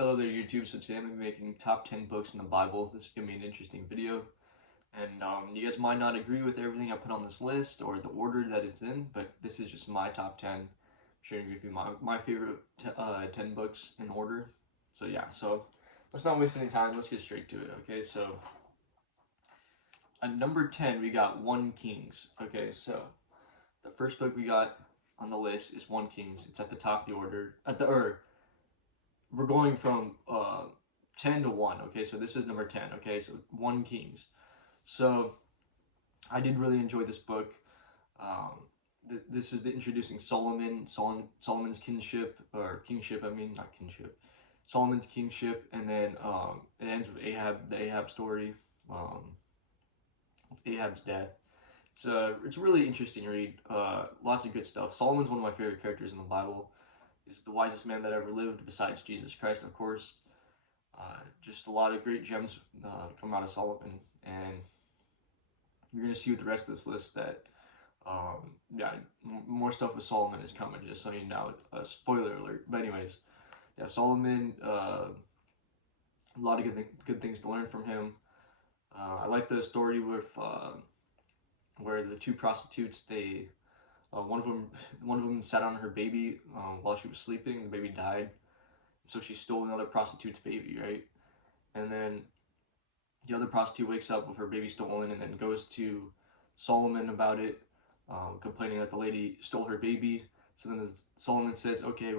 Hello there YouTube, so today I'm going to be making top 10 books in the Bible. This is going to be an interesting video, and you guys might not agree with everything I put on this list or the order that it's in, but this is just my top 10. I'm sharing with you my favorite 10 books in order. So yeah, so let's not waste any time, let's get straight to it, okay? So at number 10 we got 1 Kings, okay? So the first book we got on the list is 1 Kings. It's at the top of the order, we're going from 10 to 1, okay? So this is number 10, okay? So 1 Kings. So I did really enjoy this book. This is the introducing Solomon's kingship, I mean, not kinship. Solomon's kingship, and then it ends with the Ahab story, Ahab's death. It's a really interesting read. Lots of good stuff. Solomon's one of my favorite characters in the Bible. He's the wisest man that ever lived, besides Jesus Christ, of course. Just a lot of great gems come out of Solomon, and you're gonna see with the rest of this list that yeah, more stuff with Solomon is coming. Just so you know, spoiler alert. But anyways, yeah, Solomon, a lot of good things to learn from him. I like the story with where the two prostitutes one of them sat on her baby while she was sleeping. The baby died, so she stole another prostitute's baby, right? And then the other prostitute wakes up with her baby stolen, and then goes to Solomon about it, complaining that the lady stole her baby. So then Solomon says, okay,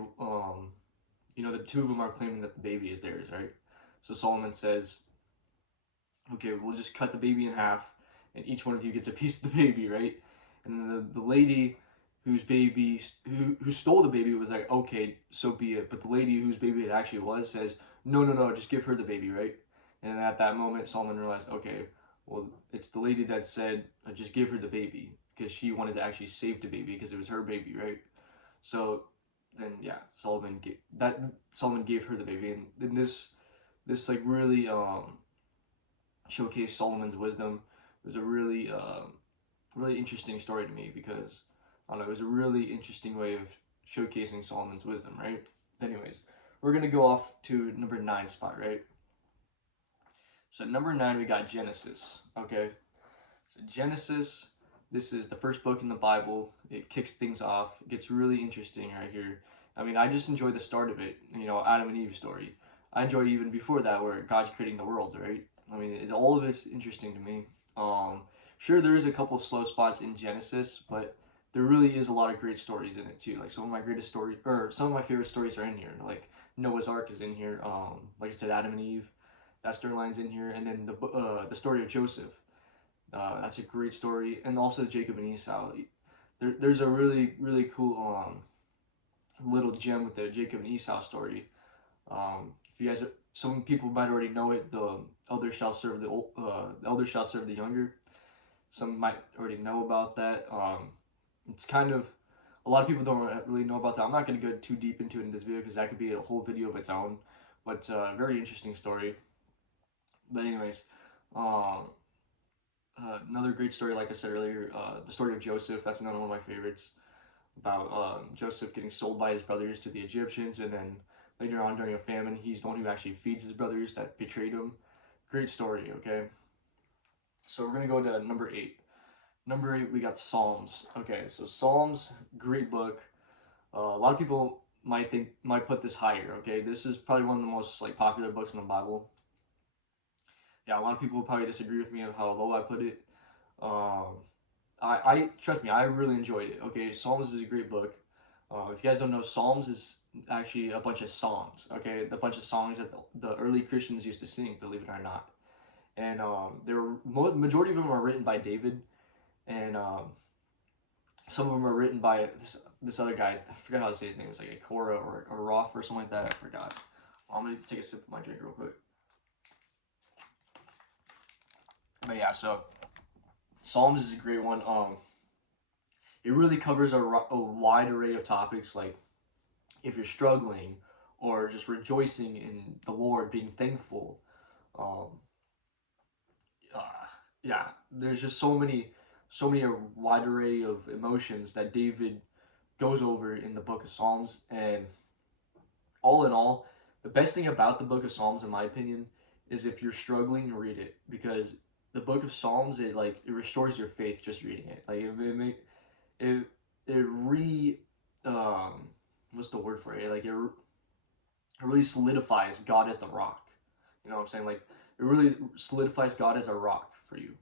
the two of them are claiming that the baby is theirs, right? So Solomon says, okay, we'll just cut the baby in half, and each one of you gets a piece of the baby, right? And the lady who stole the baby was like, okay, so be it. But the lady whose baby it actually was says, no, just give her the baby, right? And at that moment, Solomon realized, okay, well, it's the lady that said, just give her the baby, because she wanted to actually save the baby because it was her baby, right? So then, yeah, Solomon gave her the baby, and then this like really showcased Solomon's wisdom. It was a really interesting story to me because I don't know, it was a really interesting way of showcasing Solomon's wisdom, right? Anyways, we're gonna go off to number 9 spot, right? So number 9 we got Genesis. Okay, so Genesis. This is the first book in the Bible. It kicks things off. It gets really interesting right here. I mean, I just enjoy the start of it. Adam and Eve story. I enjoy even before that, where God's creating the world, right? I mean, all of it's interesting to me. Sure, there is a couple of slow spots in Genesis, but there really is a lot of great stories in it too. Like some of my greatest stories, or some of my favorite stories are in here. Like Noah's Ark is in here. Like I said, Adam and Eve, that storyline's in here, and then the story of Joseph. That's a great story, and also Jacob and Esau. There's a really cool little gem with the Jacob and Esau story. If you guys, some people might already know it. The elder shall serve the younger. Some might already know about that. It's kind of a lot of people don't really know about that. I'm not going to go too deep into it in this video because that could be a whole video of its own. But very interesting story. But anyways, another great story, like I said earlier, the story of Joseph. That's another one of my favorites. About Joseph getting sold by his brothers to the Egyptians, and then later on during a famine, he's the one who actually feeds his brothers that betrayed him. Great story, okay? So we're going to go to number 8. Number 8, we got Psalms. Okay, so Psalms, great book. A lot of people might put this higher, okay? This is probably one of the most like popular books in the Bible. Yeah, a lot of people will probably disagree with me on how low I put it. I trust me, I really enjoyed it. Okay, Psalms is a great book. If you guys don't know, Psalms is actually a bunch of songs. Okay, a bunch of songs that the early Christians used to sing, believe it or not. And majority of them are written by David, and some of them are written by this other guy. I forgot how to say his name. It's like a Korah or a Roth or something like that. I forgot. I'm gonna take a sip of my drink real quick. But yeah, so Psalms is a great one. It really covers a wide array of topics, like if you're struggling or just rejoicing in the Lord, being thankful. Um, uh, yeah, there's just so many a wide array of emotions that David goes over in the book of Psalms, and all in all, The best thing about the Book of Psalms, in my opinion, is if you're struggling to read it, because the Book of Psalms, it restores your faith just reading it. Like it it re um what's the word for it? It really solidifies God as the rock. You know what I'm saying? Like it really solidifies God as a rock for you.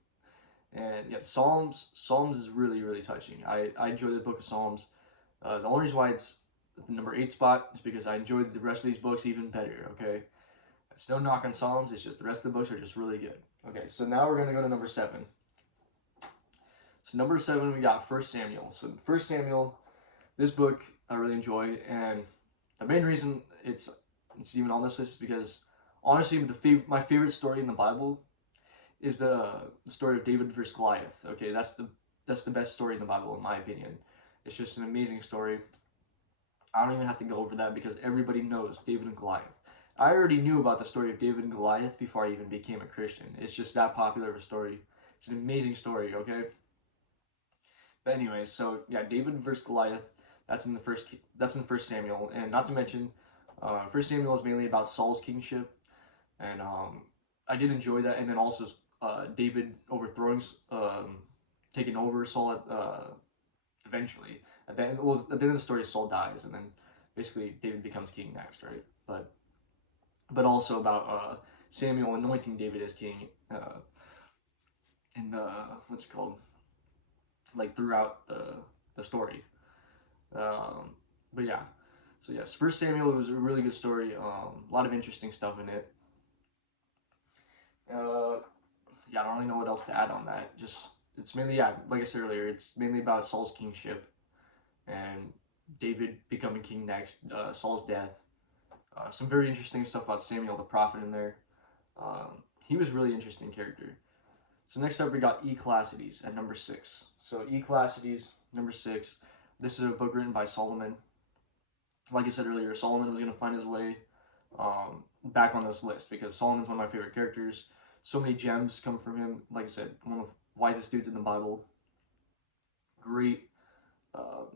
And yeah, Psalms is really really touching. I enjoy the Book of Psalms. The only reason why it's the number 8 spot is because I enjoyed the rest of these books even better. Okay, it's no knock on Psalms. It's just the rest of the books are just really good. Okay, so now we're gonna go to number 7. So number 7 we got First Samuel. So First Samuel, this book I really enjoy, and the main reason it's even on this list is because honestly, my favorite story in the Bible is the story of David versus Goliath. Okay, that's the best story in the Bible in my opinion. It's just an amazing story. I don't even have to go over that because everybody knows David and Goliath. I already knew about the story of David and Goliath before I even became a Christian. It's just that popular of a story. It's an amazing story, okay? But anyways, so yeah, David versus Goliath. That's in First Samuel, and not to mention, First Samuel is mainly about Saul's kingship, and I did enjoy that. And then also David overthrowing, taking over Saul eventually. At the end of the story, Saul dies, and then basically David becomes king next, right? But also about Samuel anointing David as king in the what's it called, like throughout the story. Um, but yeah, so yes, First Samuel was a really good story. A lot of interesting stuff in it. Uh, yeah, I don't really know what else to add on that. Just it's mainly, yeah, like I said earlier, it's mainly about Saul's kingship and David becoming king next, Saul's death. Some very interesting stuff about Samuel the prophet in there. He was a really interesting character. So next up we got Ecclesiastes at number 6. So Ecclesiastes number 6. This is a book written by Solomon. Like I said earlier, Solomon was going to find his way back on this list because Solomon's one of my favorite characters. So many gems come from him. Like I said, one of the wisest dudes in the Bible. Great.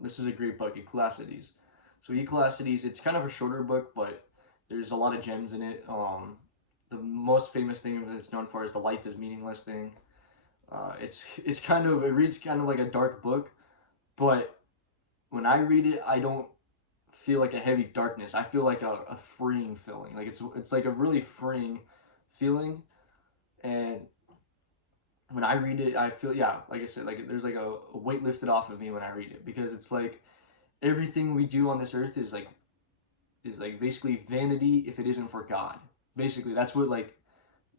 This is a great book, Ecclesiastes. So Ecclesiastes, it's kind of a shorter book, but there's a lot of gems in it. The most famous thing that it's known for is the life is meaningless thing. It reads kind of like a dark book, but when I read it, I don't feel like a heavy darkness. I feel like a freeing feeling. Like it's like a really freeing feeling, and when I read it, I feel, yeah, like I said, like there's like a weight lifted off of me when I read it because it's like everything we do on this earth is like basically vanity if it isn't for God. Basically, that's what like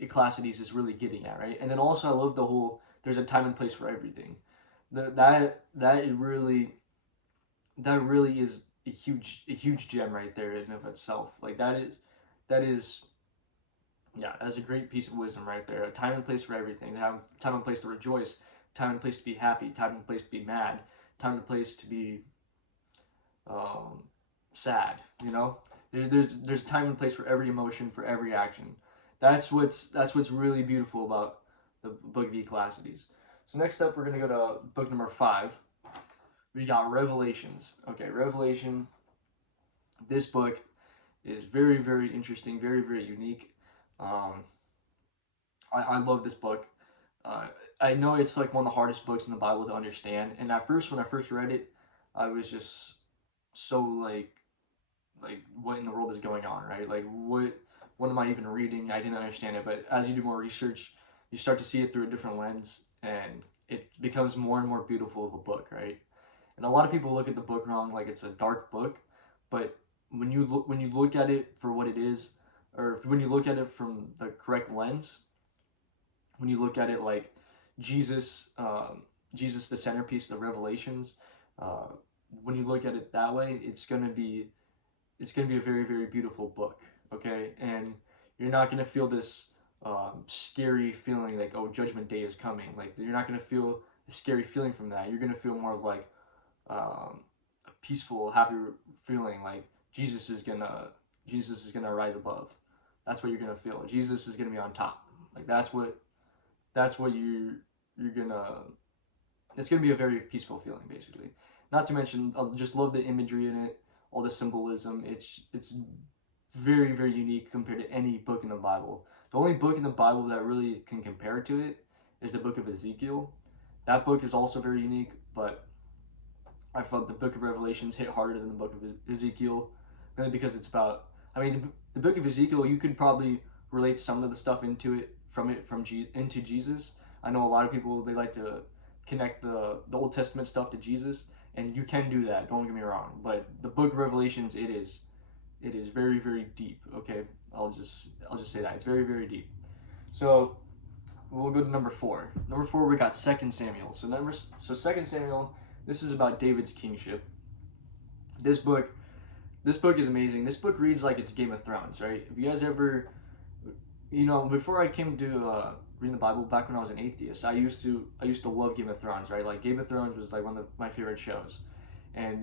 Ecclesiastes is really getting at, right? And then also I love the whole there's a time and place for everything. That really is a huge gem right there in and of itself. Like that is yeah, that's a great piece of wisdom right there. A time and place for everything. Have time and place to rejoice, time and place to be happy, time and place to be mad, time and place to be um, sad. You know, there's time and place for every emotion, for every action. That's what's really beautiful about the book of Ecclesiastes. So next up, we're gonna go to book number 5. We got Revelations. Okay, Revelation. This book is very very interesting, very very unique. Um, I love this book. Uh, I know it's like one of the hardest books in the Bible to understand, and at first when I first read it, I was just so like what in the world is going on, right? Like what am I even reading? I didn't understand it, but as you do more research, you start to see it through a different lens, and it becomes more and more beautiful of a book, right? And a lot of people look at the book wrong, like it's a dark book, but when you look at it for what it is, or when you look at it from the correct lens, when you look at it like Jesus, Jesus the centerpiece, the Revelations, uh, when you look at it that way, it's gonna be a very very beautiful book, okay? And you're not gonna feel this scary feeling like, oh, Judgment Day is coming. Like you're not gonna feel a scary feeling from that. You're gonna feel more of like a peaceful, happy feeling like Jesus is gonna rise above. That's what you're gonna feel. Jesus is gonna be on top. Like that's what you're gonna. It's gonna be a very peaceful feeling, basically. Not to mention, I just love the imagery in it, all the symbolism. It's very, very unique compared to any book in the Bible. The only book in the Bible that really can compare to it is the book of Ezekiel. That book is also very unique, but I felt the book of Revelations hit harder than the book of Ezekiel, mainly because it's about. I mean, the book of Ezekiel, you could probably relate some of the stuff into it into Jesus. I know a lot of people, they like to connect the Old Testament stuff to Jesus, and you can do that. Don't get me wrong, but the book of Revelations, it is very, very deep. Okay, I'll just say that it's very, very deep. So we'll go to number four. Number four, we got Second Samuel. So Second Samuel, this is about David's kingship. This book, this book is amazing. This book reads like it's Game of Thrones, right? If you guys ever, before I came to reading the Bible, back when I was an atheist, I used to love Game of Thrones, right? Like Game of Thrones was like one of my favorite shows, and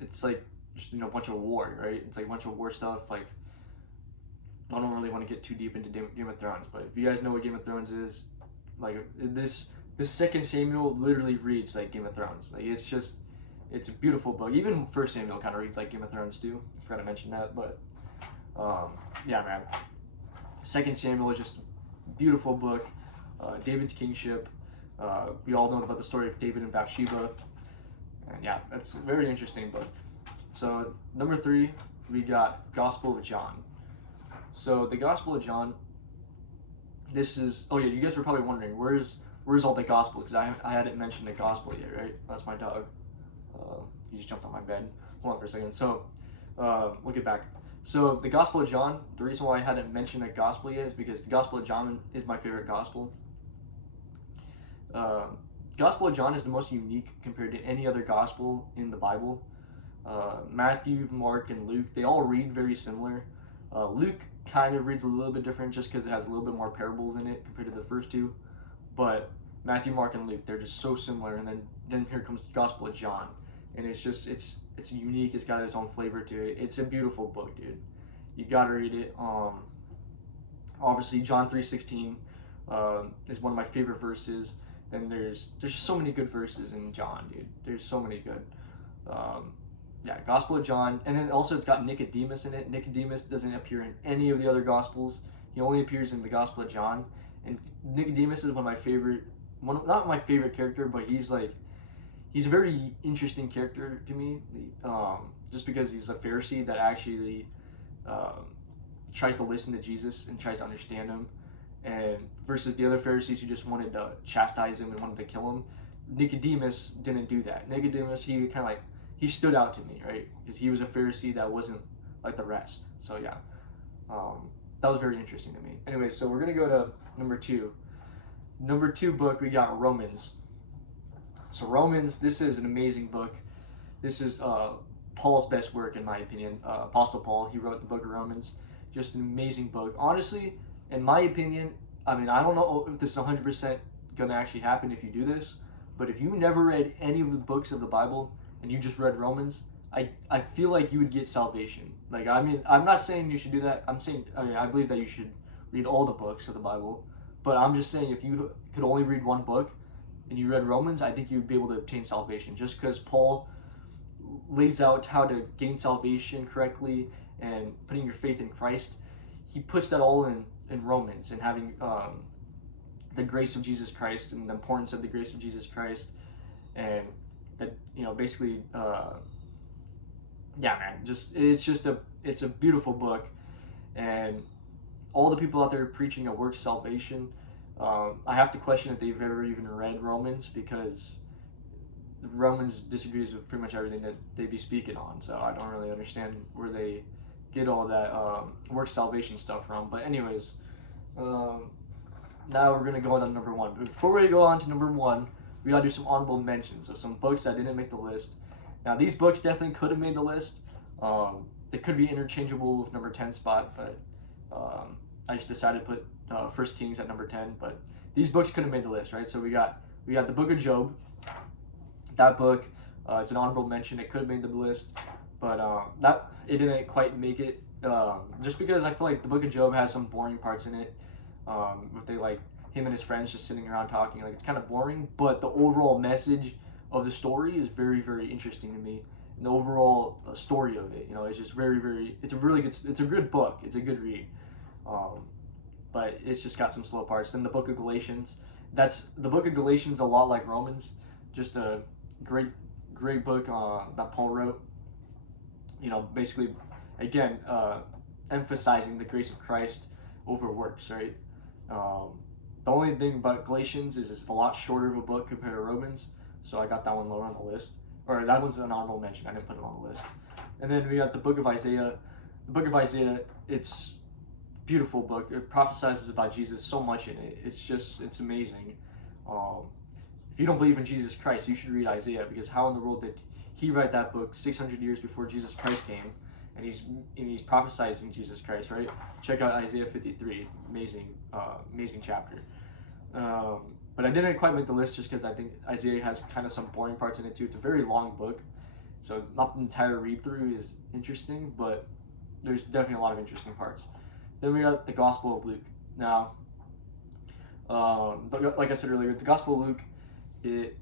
it's like just a bunch of war, right? It's like a bunch of war stuff. Like I don't really want to get too deep into Game of Thrones, but if you guys know what Game of Thrones is, like this Second Samuel literally reads like Game of Thrones. Like it's a beautiful book. Even First Samuel kind of reads like Game of Thrones too. I forgot to mention that, but yeah, man. Second Samuel is just a beautiful book. David's kingship. We all know about the story of David and Bathsheba, and yeah, that's a very interesting book. So number three, we got Gospel of John. So the Gospel of John. This is. Oh yeah, you guys were probably wondering where's all the Gospels, because I hadn't mentioned the Gospel yet, right? That's my dog. He just jumped on my bed. Hold on for a second. So we'll get back. So the Gospel of John. The reason why I hadn't mentioned the Gospel yet is because the Gospel of John is my favorite Gospel. Gospel of John is the most unique compared to any other Gospel in the Bible. Matthew, Mark, and Luke, they all read very similar. Luke kind of reads a little bit different just because it has a little bit more parables in it compared to the first two. But Matthew, Mark, and Luke, they're just so similar. And then here comes the Gospel of John, and it's unique. It's got its own flavor to it. It's a beautiful book, dude. You gotta read it. Obviously John 3:16 is one of my favorite verses. Then there's just so many good verses in John, dude. There's so many good. Yeah, Gospel of John, and then also it's got Nicodemus in it. Nicodemus doesn't appear in any of the other Gospels. He only appears in the Gospel of John. And Nicodemus is one of my favorite, not my favorite character, but he's a very interesting character to me. Just because he's a Pharisee that actually tries to listen to Jesus and tries to understand him, and versus the other Pharisees who just wanted to chastise him and wanted to kill him. Nicodemus didn't do that. Nicodemus, he stood out to me, right? Because he was a Pharisee that wasn't like the rest. So yeah, that was very interesting to me. Anyway, so we're gonna go to number two. Number two book, we got Romans. So Romans, this is an amazing book. This is Paul's best work, in my opinion. Apostle Paul, he wrote the book of Romans. Just an amazing book. Honestly, in my opinion, I mean, I don't know if this is 100% gonna actually happen if you do this, but if you never read any of the books of the Bible and you just read Romans, I feel like you would get salvation. Like, I mean, I'm not saying you should do that. I believe that you should read all the books of the Bible, but I'm just saying if you could only read one book and you read Romans, I think you would be able to obtain salvation, just because Paul lays out how to gain salvation correctly and putting your faith in Christ. He puts that all in Romans, and having the grace of Jesus Christ and the importance of the grace of Jesus Christ, and that basically yeah, man, it's a beautiful book. And all the people out there preaching a works salvation, I have to question if they've ever even read Romans, because Romans disagrees with pretty much everything that they be speaking on. So I don't really understand where they get all that works salvation stuff from. But anyways, now we're gonna go on to number one. But before we go on to number one, we gotta do some honorable mentions of some books that didn't make the list. Now these books definitely could have made the list. They could be interchangeable with number 10 spot, but I just decided to put 1 Kings at number 10. But these books could have made the list, right? So we got the Book of Job. That book, it's an honorable mention. It could have made the list, but it didn't quite make it. Just because I feel like the Book of Job has some boring parts in it. With him and his friends just sitting around talking, like, it's kind of boring. But the overall message of the story is very, very interesting to me. the overall story of it. You know, it's just very. It's a really good. It's a good book. It's a good read. But it's just got some slow parts. Then the Book of Galatians. The Book of Galatians, a lot like Romans, just a great book that Paul wrote. You know, basically, again, emphasizing the grace of Christ over works, right? The only thing about Galatians is it's a lot shorter of a book compared to Romans, so I got that one lower on the list. Or that one's an honorable mention. I didn't put it on the list. And then we got the Book of Isaiah. The Book of Isaiah, it's a beautiful book. It prophesies about Jesus so much in it. It's amazing. If you don't believe in Jesus Christ, you should read Isaiah, because how in the world did he write that book 600 years before Jesus Christ came? And he's prophesying Jesus Christ, right? Check out Isaiah 53, amazing chapter. But I didn't quite make the list just because I think Isaiah has kind of some boring parts in it too. It's a very long book, so not the entire read through is interesting, but there's definitely a lot of interesting parts. Then we got the Gospel of Luke. Now, like I said earlier, the Gospel of Luke, it's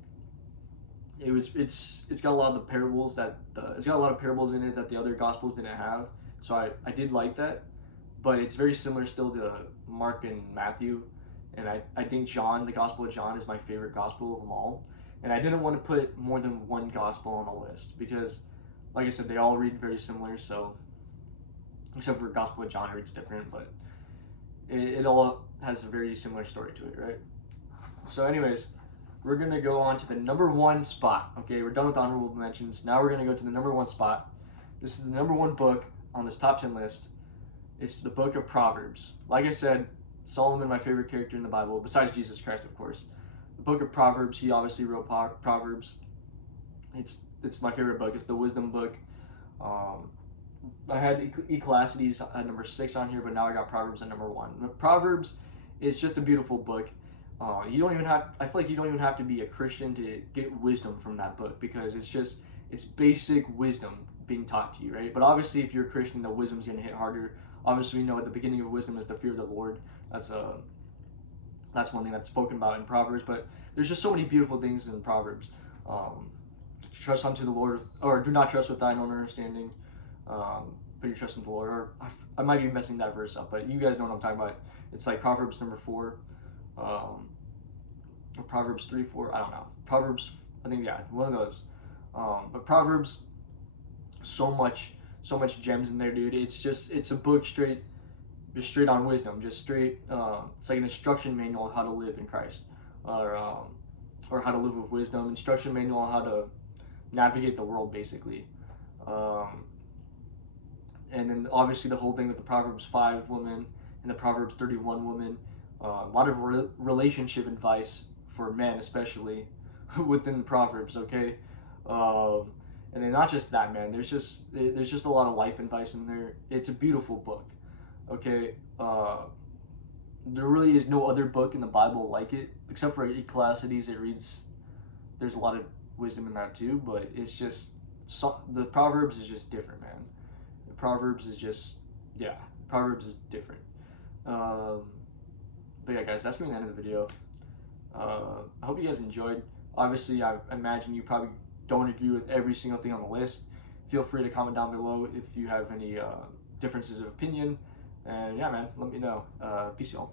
got a lot of the parables it's got a lot of parables in it that the other Gospels didn't have. So I did like that, but it's very similar still to Mark and Matthew. And I think the Gospel of John is my favorite Gospel of them all. And I didn't want to put more than one Gospel on the list because, like I said, they all read very similar. So, except for Gospel of John reads different, but it all has a very similar story to it, right? So anyways, we're going to go on to the number one spot. Okay, we're done with honorable mentions. Now we're going to go to the number one spot. This is the number one book on this top 10 list. It's the book of Proverbs. Like I said, Solomon, my favorite character in the Bible, besides Jesus Christ, of course. The book of Proverbs, he obviously wrote Proverbs. It's my favorite book. It's the wisdom book. I had Ecclesiastes at number 6 on here, but now I got Proverbs at number 1. But Proverbs is just a beautiful book. I feel like you don't even have to be a Christian to get wisdom from that book, because it's basic wisdom being taught to you, right? But obviously, if you're a Christian, the wisdom's going to hit harder. Obviously, we know at the beginning of wisdom is the fear of the Lord. That's one thing that's spoken about in Proverbs. But there's just so many beautiful things in Proverbs. Trust unto the Lord, or do not trust with thine own understanding, but you trust in the Lord. Or I might be messing that verse up, but you guys know what I'm talking about. It's like Proverbs number 4, or Proverbs 3, 4. I don't know. Proverbs, I think, yeah, one of those. But Proverbs, so much gems in there, dude. It's a book straight on wisdom, just straight. It's like an instruction manual on how to live in Christ, or how to live with wisdom. Instruction manual on how to navigate the world, basically. And then obviously the whole thing with the Proverbs 5 woman and the Proverbs 31 woman. A lot of relationship advice for men, especially within the Proverbs. Okay. And then not just that, man. There's just a lot of life advice in there. It's a beautiful book. Okay. There really is no other book in the Bible like it, except for Ecclesiastes. There's a lot of wisdom in that too, but the Proverbs is just different, man. The Proverbs is different. But yeah, guys, that's gonna be the end of the video. I hope you guys enjoyed. Obviously, I imagine you probably don't agree with every single thing on the list. Feel free to comment down below if you have any differences of opinion. And yeah, man, let me know. Peace, y'all.